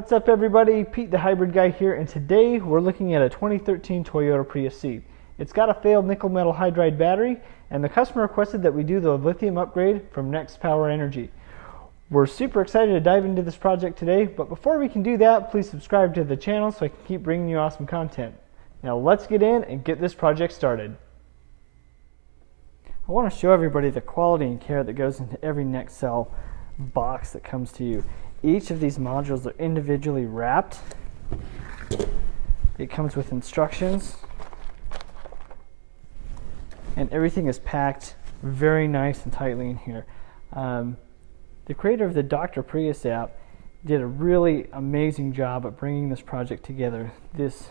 What's up everybody, Pete the Hybrid Guy here, and today we're looking at a 2013 Toyota Prius C. It's got a failed nickel metal hydride battery, and the customer requested that we do the lithium upgrade from NexPower Energy. We're super excited to dive into this project today, but before we can do that, please subscribe to the channel so I can keep bringing you awesome content. Now let's get in and get this project started. I want to show everybody the quality and care that goes into every NexCell box that comes to you. Each of these modules are individually wrapped. It comes with instructions, and everything is packed very nice and tightly in here. The creator of the Toyota Prius app did a really amazing job at bringing this project together. This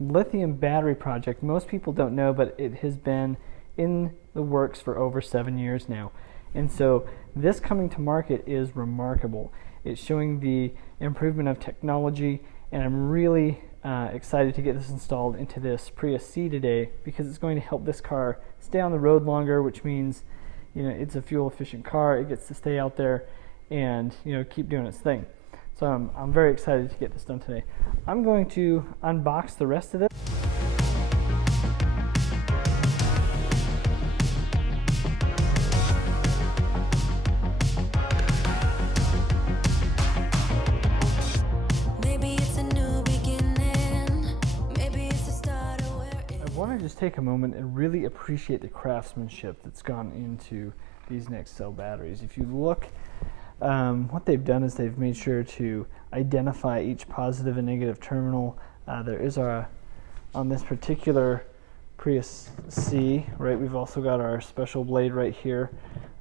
lithium battery project, most people don't know, but it has been in the works for over 7 years now. And so this coming to market is remarkable. It's showing the improvement of technology, and I'm really excited to get this installed into this Prius C today because it's going to help this car stay on the road longer, which means, you know, it's a fuel efficient car. It gets to stay out there and, you know, keep doing its thing. So I'm very excited to get this done today. I'm going to unbox the rest of this. Just take a moment and really appreciate the craftsmanship that's gone into these NexCell batteries. If you look, what they've done is they've made sure to identify each positive and negative terminal. There is on this particular Prius C, right, we've also got our special blade right here.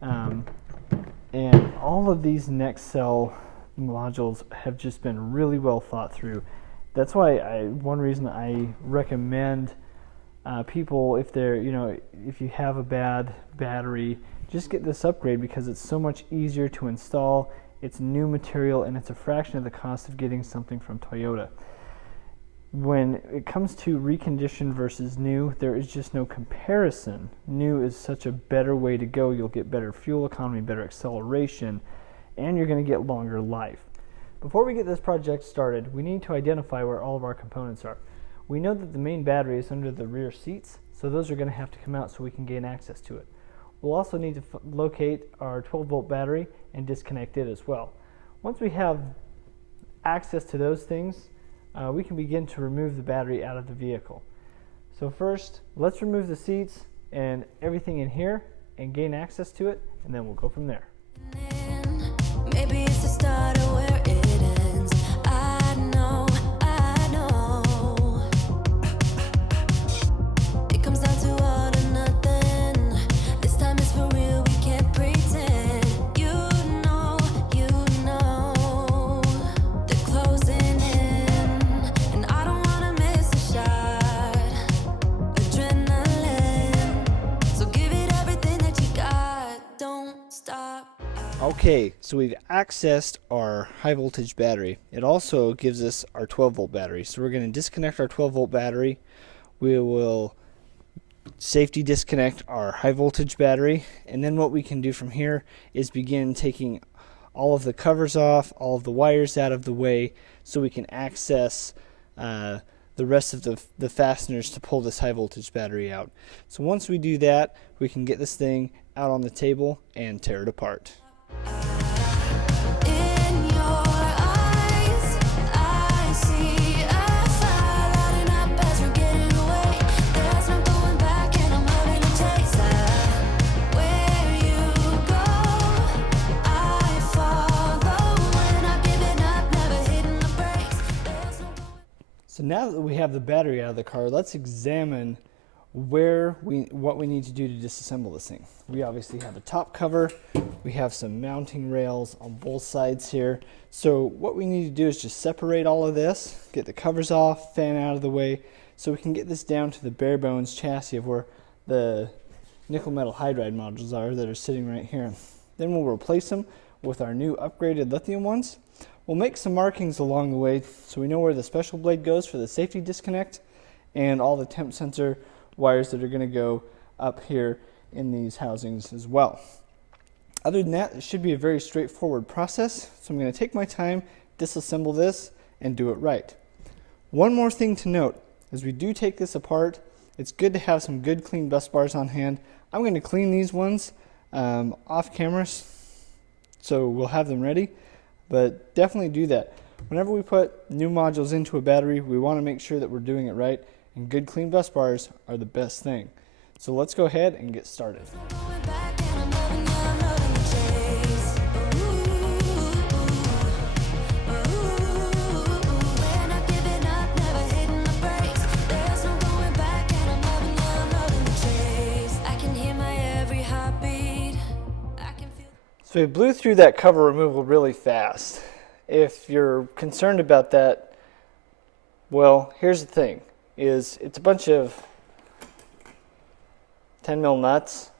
And all of these NexCell modules have just been really well thought through. That's why one reason I recommend people, if they're, you know, if you have a bad battery, just get this upgrade because it's so much easier to install. It's new material and it's a fraction of the cost of getting something from Toyota. When it comes to reconditioned versus new, there is just no comparison. New is such a better way to go. You'll get better fuel economy, better acceleration, and you're going to get longer life. Before we get this project started, we need to identify where all of our components are. We know that the main battery is under the rear seats, so those are going to have to come out so we can gain access to it. We'll also need to locate our 12-volt battery and disconnect it as well. Once we have access to those things, we can begin to remove the battery out of the vehicle. So first, let's remove the seats and everything in here and gain access to it, and then we'll go from there. Maybe it's the start of where it ends. I know. Okay, so we've accessed our high voltage battery. It also gives us our 12-volt battery. So we're going to disconnect our 12-volt battery. We will safety disconnect our high voltage battery. And then what we can do from here is begin taking all of the covers off, all of the wires out of the way, so we can access the rest of the fasteners to pull this high voltage battery out. So once we do that, we can get this thing out on the table and tear it apart. So now that we have the battery out of the car, let's examine what we need to do to disassemble this thing. We obviously have a top cover, we have some mounting rails on both sides here. So what we need to do is just separate all of this, get the covers off, fan out of the way, so we can get this down to the bare bones chassis of where the nickel metal hydride modules are that are sitting right here. Then we'll replace them with our new upgraded lithium ones. We'll make some markings along the way so we know where the special blade goes for the safety disconnect and all the temp sensor wires that are going to go up here in these housings as well. Other than that, it should be a very straightforward process. So I'm going to take my time, disassemble this and do it right. One more thing to note, as we do take this apart, it's good to have some good clean bus bars on hand. I'm going to clean these ones off cameras, so we'll have them ready, but definitely do that. Whenever we put new modules into a battery, we want to make sure that we're doing it right, and good clean bus bars are the best thing. So let's go ahead and get started. So we blew through that cover removal really fast. If you're concerned about that, well, here's the thing, is it's a bunch of 10 mil nuts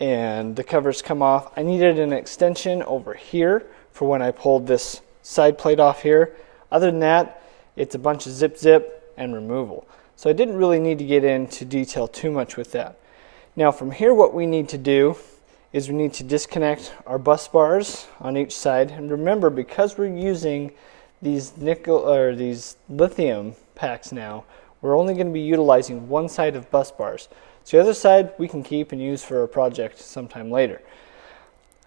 and the covers come off. I needed an extension over here for when I pulled this side plate off here. Other than that, it's a bunch of zip and removal. So I didn't really need to get into detail too much with that. Now from here, what we need to do is we need to disconnect our bus bars on each side. And remember, because we're using these these lithium packs now, we're only going to be utilizing one side of bus bars. So the other side we can keep and use for a project sometime later.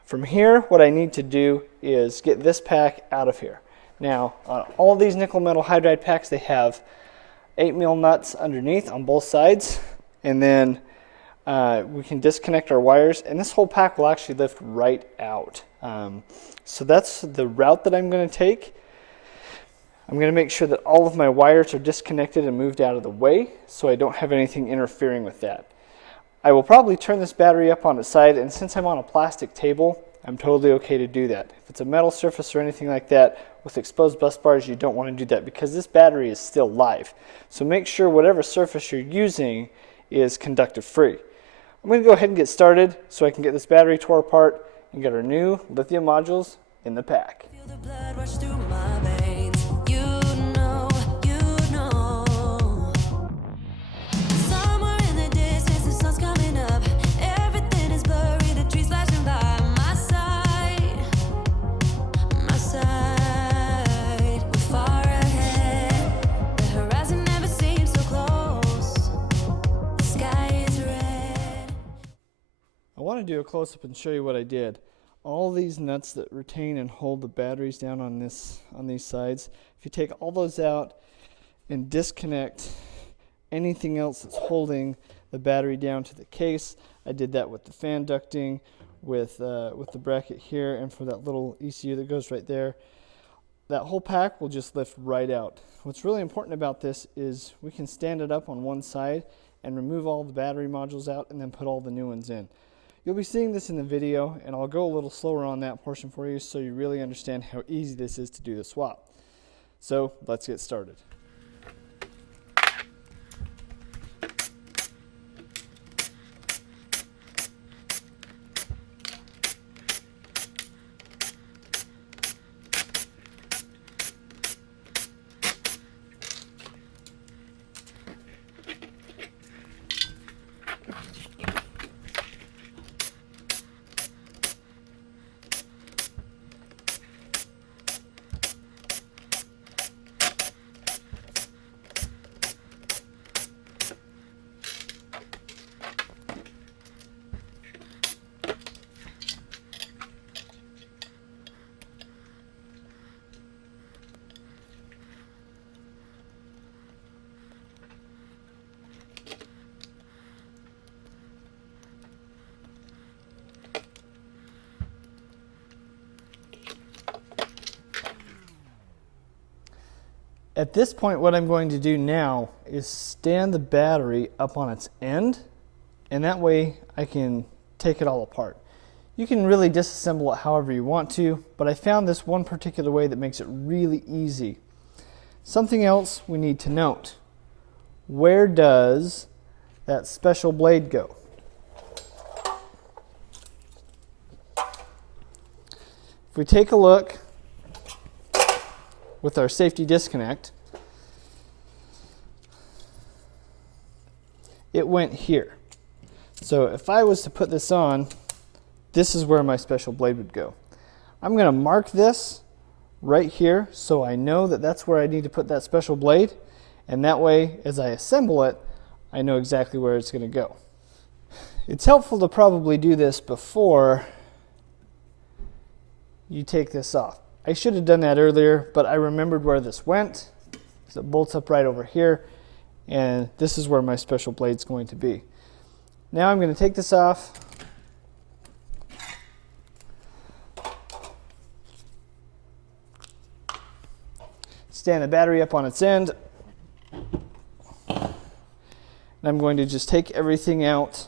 From here, what I need to do is get this pack out of here. Now, on all these nickel metal hydride packs, they have 8 mil nuts underneath on both sides, and then we can disconnect our wires, and this whole pack will actually lift right out. So that's the route that I'm going to take. I'm going to make sure that all of my wires are disconnected and moved out of the way so I don't have anything interfering with that. I will probably turn this battery up on its side, and since I'm on a plastic table, I'm totally okay to do that. If it's a metal surface or anything like that, with exposed bus bars, you don't want to do that because this battery is still live. So make sure whatever surface you're using is conductive free. I'm going to go ahead and get started so I can get this battery tore apart and get our new lithium modules in the pack. Feel the blood rush through my veins. You know. Somewhere in the distance, the sun's coming up. Everything is blurry, the trees flashing by my side. We're far ahead. The horizon never seems so close. The sky is red. I want to do a close-up and show you what I did. All these nuts that retain and hold the batteries down on these sides, if you take all those out and disconnect anything else that's holding the battery down to the case, I did that with the fan ducting, with the bracket here, and for that little ECU that goes right there. That whole pack will just lift right out. What's really important about this is we can stand it up on one side and remove all the battery modules out and then put all the new ones in. You'll be seeing this in the video, and I'll go a little slower on that portion for you so you really understand how easy this is to do the swap. So let's get started. At this point, what I'm going to do now is stand the battery up on its end, and that way I can take it all apart. You can really disassemble it however you want to, but I found this one particular way that makes it really easy. Something else we need to note. Where does that special blade go? If we take a look with our safety disconnect, it went here. So if I was to put this on, this is where my special blade would go. I'm going to mark this right here, so I know that that's where I need to put that special blade, and that way as I assemble it, I know exactly where it's going to go. It's helpful to probably do this before you take this off. I should have done that earlier, but I remembered where this went. So it bolts up right over here, and this is where my special blade's going to be. Now I'm going to take this off. Stand the battery up on its end. And I'm going to just take everything out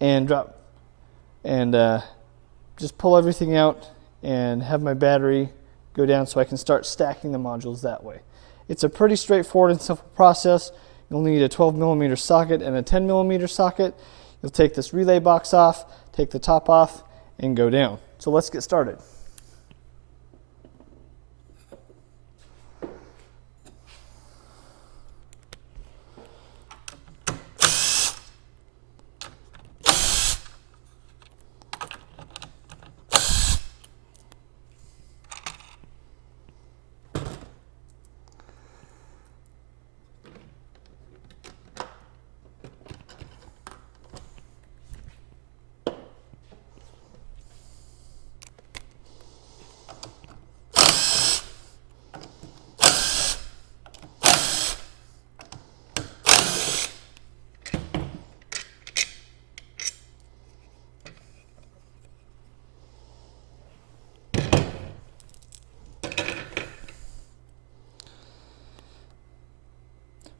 and drop and just pull everything out and have my battery go down so I can start stacking the modules that way. It's a pretty straightforward and simple process. You'll need a 12mm socket and a 10mm socket. You'll take this relay box off, take the top off, and go down. So let's get started.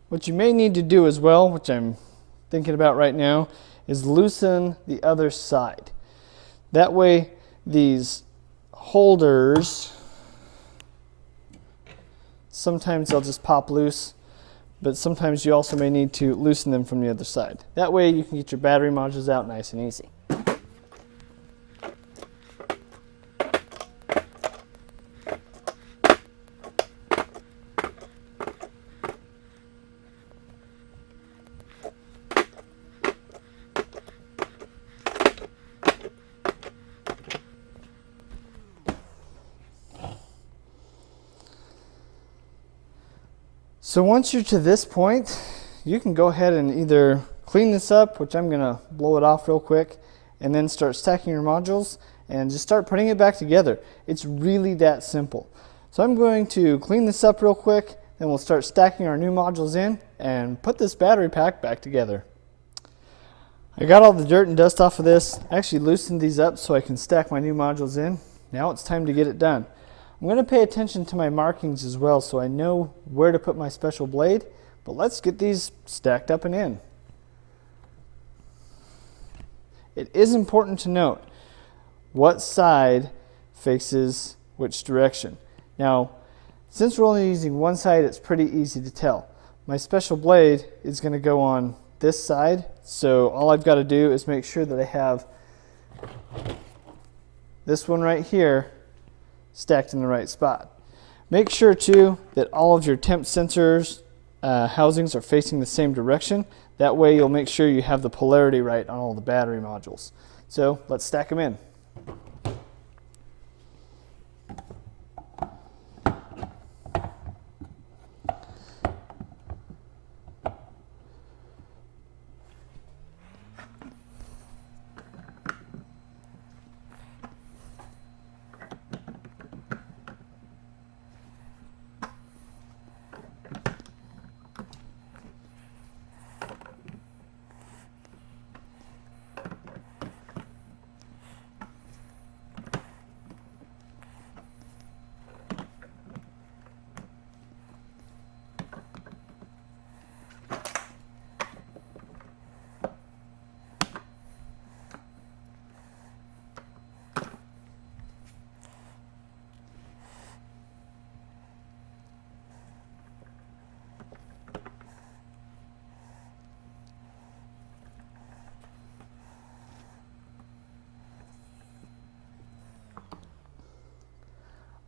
What you may need to do as well, which I'm thinking about right now, is loosen the other side. That way these holders, sometimes they'll just pop loose, but sometimes you also may need to loosen them from the other side. That way you can get your battery modules out nice and easy. So once you're to this point, you can go ahead and either clean this up, which I'm going to blow it off real quick, and then start stacking your modules and just start putting it back together. It's really that simple. So I'm going to clean this up real quick, then we'll start stacking our new modules in and put this battery pack back together. I got all the dirt and dust off of this. I actually loosened these up so I can stack my new modules in. Now it's time to get it done. I'm going to pay attention to my markings as well so I know where to put my special blade, but let's get these stacked up and in. It is important to note what side faces which direction. Now, since we're only using one side, it's pretty easy to tell. My special blade is going to go on this side, so all I've got to do is make sure that I have this one right here stacked in the right spot. Make sure too that all of your temp sensors housings are facing the same direction. That way you'll make sure you have the polarity right on all the battery modules. So let's stack them in.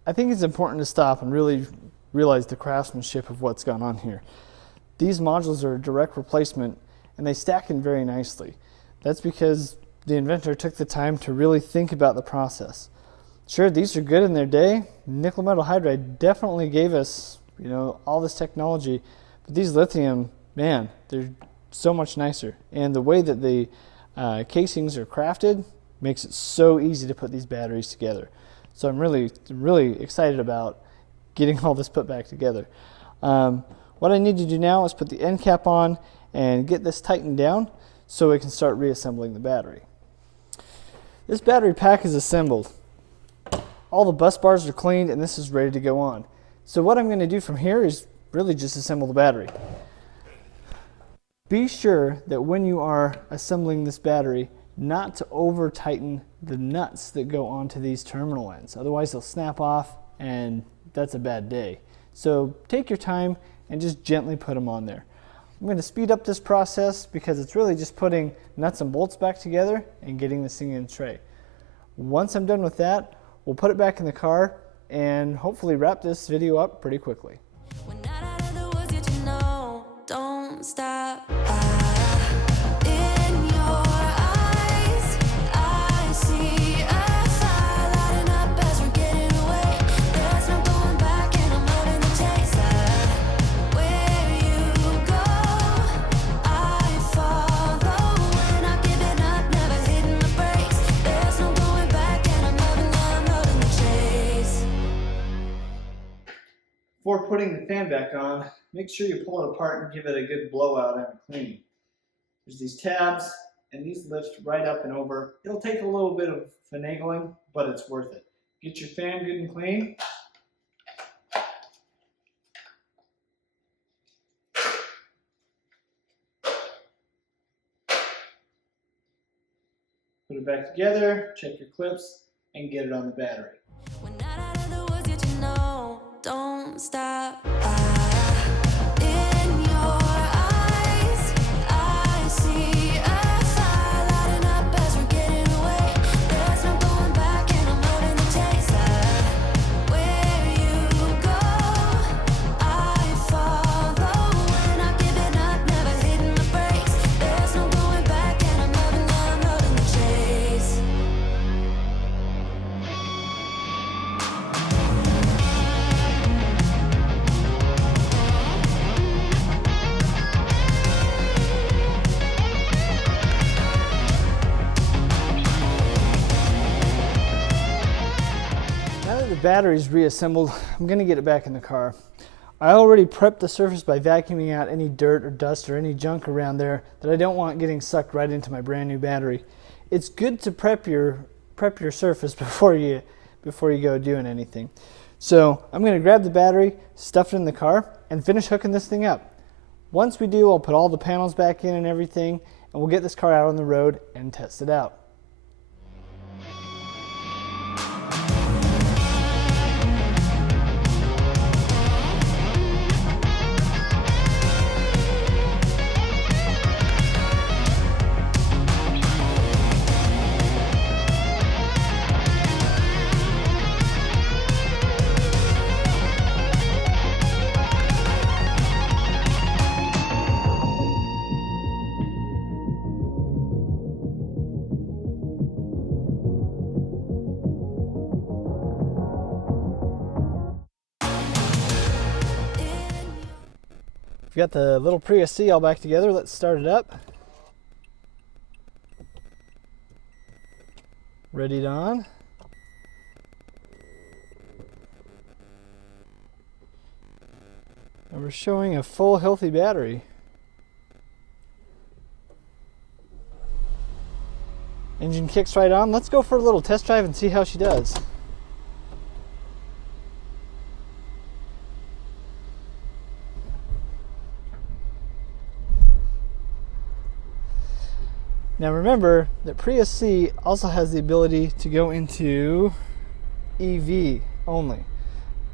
I think it's important to stop and really realize the craftsmanship of what's gone on here. These modules are a direct replacement and they stack in very nicely. That's because the inventor took the time to really think about the process. Sure, these are good in their day. Nickel metal hydride definitely gave us, all this technology. But these lithium, man, they're so much nicer. And the way that the casings are crafted makes it so easy to put these batteries together. So I'm really excited about getting all this put back together. What I need to do now is put the end cap on and get this tightened down so we can start reassembling the battery. This battery pack is assembled. All the bus bars are cleaned and this is ready to go on. So what I'm going to do from here is really just assemble the battery. Be sure that when you are assembling this battery, not to over tighten the nuts that go onto these terminal ends. Otherwise they'll snap off and that's a bad day. So take your time and just gently put them on there. I'm going to speed up this process because it's really just putting nuts and bolts back together and getting this thing in the tray. Once I'm done with that, we'll put it back in the car and hopefully wrap this video up pretty quickly. We're not out of the woods yet, don't stop. In your eyes, I see a fire lighting up as we're getting away. There's no going back and I'm loading the chase. Where you go, I follow. We're not giving up, never hitting the brakes. There's no going back and I'm loading the chase. Before putting the fan back on, make sure you pull it apart and give it a good blowout and clean. There's these tabs and these lift right up and over. It'll take a little bit of finagling, but it's worth it. Get your fan good and clean. Put it back together, check your clips, and get it on the battery. We're not out of the woods yet, don't stop. In your eyes, I see a fire lighting up as we're getting away. There's no going back and I'm loading the chase. Where you go, I follow. We're not giving up, never hitting the brakes. There's no going back and I'm loading the chase. Now that the battery's reassembled, I'm going to get it back in the car. I already prepped the surface by vacuuming out any dirt or dust or any junk around there that I don't want getting sucked right into my brand new battery. It's good to prep your surface before you go doing anything. So I'm going to grab the battery, stuff it in the car, and finish hooking this thing up. Once we do, I'll put all the panels back in and everything, and we'll get this car out on the road and test it out. We've got the little Prius C all back together. Let's start it up. Ready to on. And we're showing a full healthy battery. Engine kicks right on. Let's go for a little test drive and see how she does. Now remember that Prius C also has the ability to go into EV only.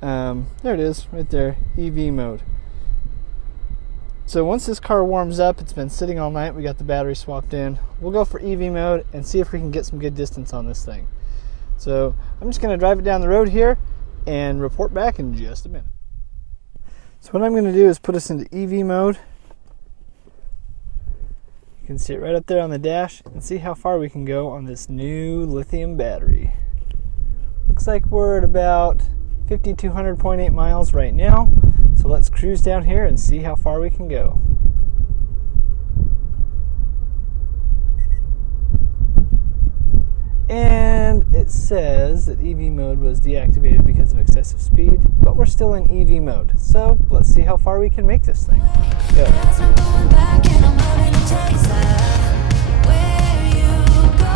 There it is, right there, EV mode. So once this car warms up, it's been sitting all night, we got the battery swapped in. We'll go for EV mode and see if we can get some good distance on this thing. So I'm just going to drive it down the road here and report back in just a minute. So what I'm going to do is put us into EV mode. You can see it right up there on the dash and see how far we can go on this new lithium battery. looks like we're at about 5,200.8 miles right now. So let's cruise down here and see how far we can go. And it says that EV mode was deactivated because of excessive speed, but we're still in EV mode. So let's see how far we can make this thing. Go. There's no going back and I'm loving the chase. Where you go,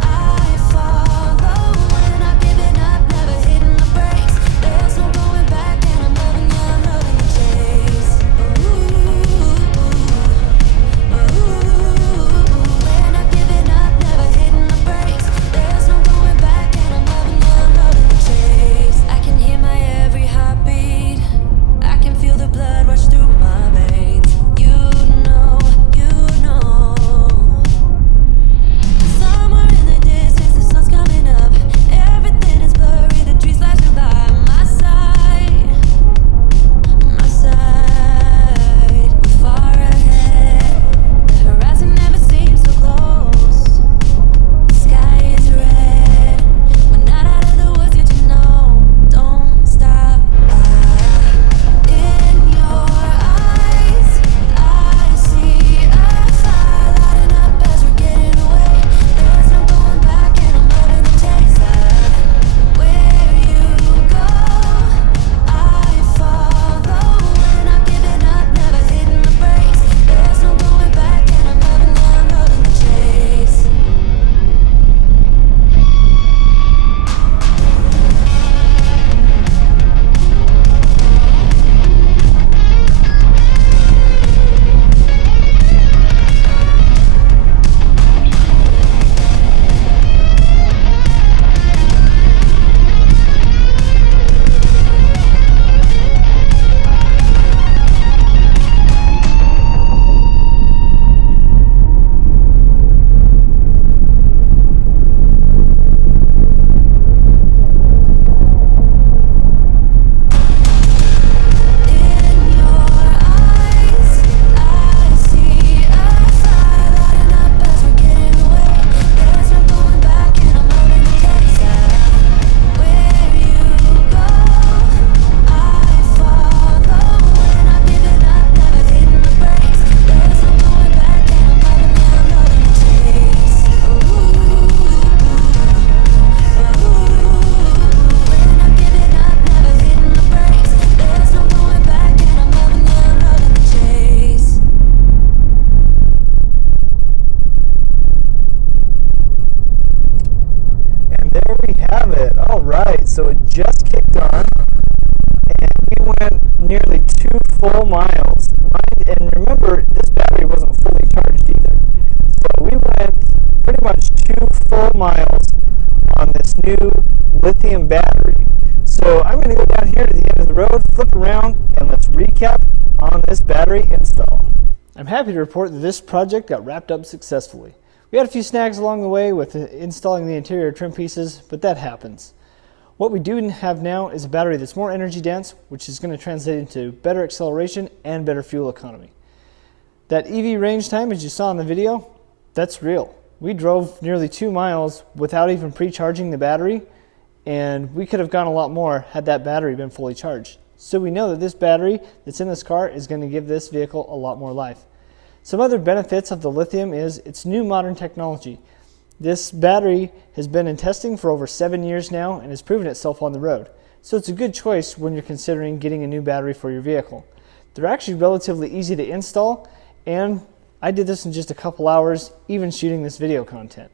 I follow. When I'm giving up, never hitting the brakes. There's no going back and I'm loving the chase. When I'm giving up, never hitting the brakes. There's no going back and I'm loving the chase. I can hear my every heartbeat. I can feel the blood rush through my veins. You know. Somewhere in the distance, the sun's coming up. Everything is blurry, the trees flashing by my side. We're far ahead. The horizon never seems so close. The sky is red. We're not out of the woods yet, you know. Don't stop. In your eyes, I see a fire lighting up as we're getting away. There's no going back and I'm loving the chase. Where you go, I follow. When I'm giving up, never hitting the brakes. There's no going back and I'm loving the chase. In your eyes, I see a fire lighting up as we're getting away. There's no going back and I'm loving the chase. Where you go, I follow. When I'm giving up, never hitting the brakes. There's no going back and I'm loving the chase. When I'm giving up, never hitting the brakes. There's no going back and I'm loving the chase. And there we have it. All right, so it just kicked on, and we went nearly 2 full miles. And remember, this battery wasn't fully charged either. So we went pretty much 2 full miles on this new lithium battery. So I'm going to go down here to the end of the road, flip around, and let's recap on this battery install. I'm happy to report that this project got wrapped up successfully. We had a few snags along the way with installing the interior trim pieces, but that happens. What we do have now is a battery that's more energy dense, which is going to translate into better acceleration and better fuel economy. That EV range time, as you saw in the video, that's real. We drove nearly 2 miles without even pre-charging the battery, and we could have gone a lot more had that battery been fully charged. So we know that this battery that's in this car is going to give this vehicle a lot more life. Some other benefits of the lithium is it's new modern technology. This battery has been in testing for over 7 years now and has proven itself on the road. So it's a good choice when you're considering getting a new battery for your vehicle. They're actually relatively easy to install, and I did this in just a couple hours, even shooting this video content.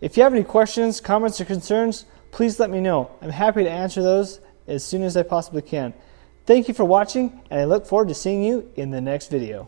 If you have any questions, comments, or concerns, please let me know. I'm happy to answer those as soon as I possibly can. Thank you for watching, and I look forward to seeing you in the next video.